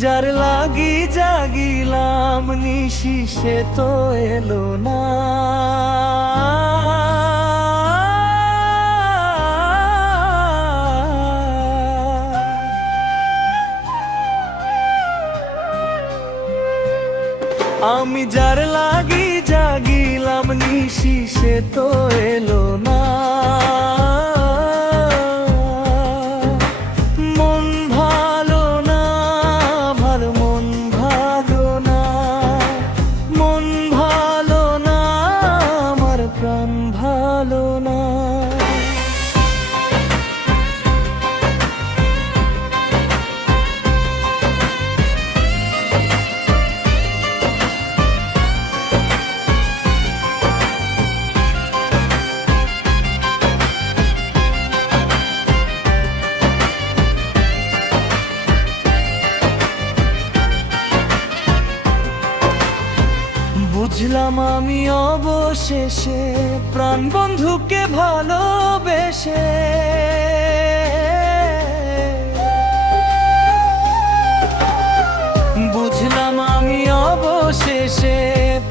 যার লাগি জাগিলাম নিশি সে তো এলো না। আমি যার লাগি জাগিলাম নিশি সে তো এলো না। মন ভালো না, ভালো মন ভালো না, মন ভালো না, আমার প্রাণ ভালো না। বুঝলাম আমি অবশেষে প্রাণ বন্ধুকে ভালোবেসে। বুঝলাম আমি অবশেষে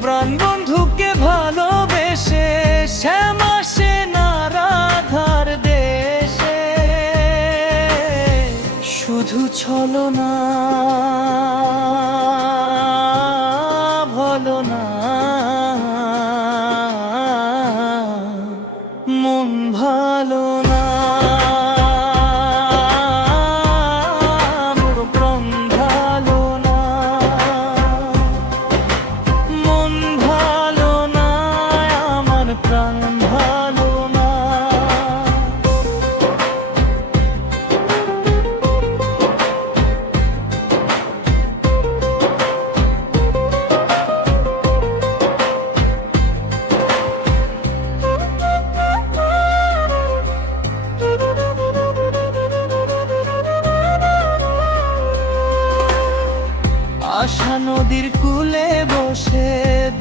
প্রাণ বন্ধুকে ভালোবেসে, শ্যামা সেনা রাধার দেশে শুধু ছলনা ভালো না, মন ভালো না, মোর প্রাণ ভালো না, মন ভালো না, আমার প্রাণ ভালো না। আশা নদীর কূলে বসে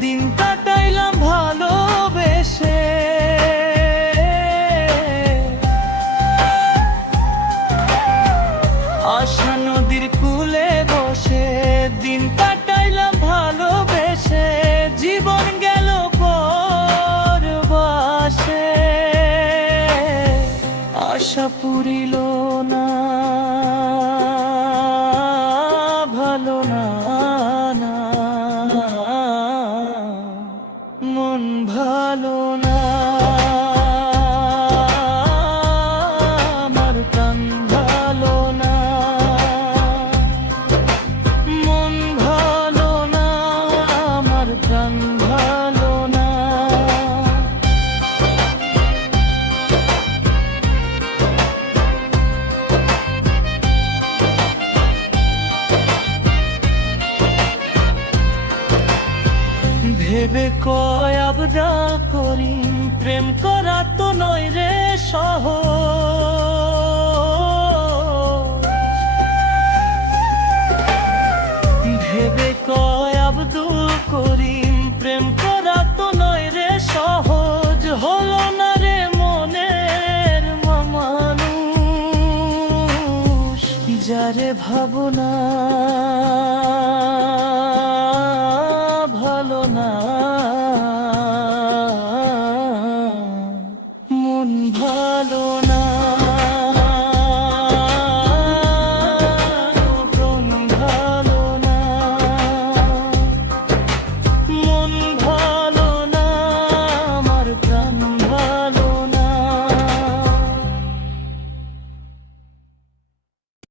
দিন কাটাইলাম ভালোবেসে। আশা নদীর কূলে বসে দিন কাটাইলাম ভালোবেসে, জীবন গেল পরবাসে, আশা পুরিল না, ভালো না, মন ভালো না, আমার প্রাণ ভালো না, মন ভালো না, আমার প্রাণ ভালো না। ভেবে কয় আবদা করি প্রেম করা তো নয় রে সহজ। ভেবে কয় আব্দুল করিম প্রেম করা তো নয় রে সহজ, হলো না রে মনের মানুষ, যারে ভাবনা ভালো না।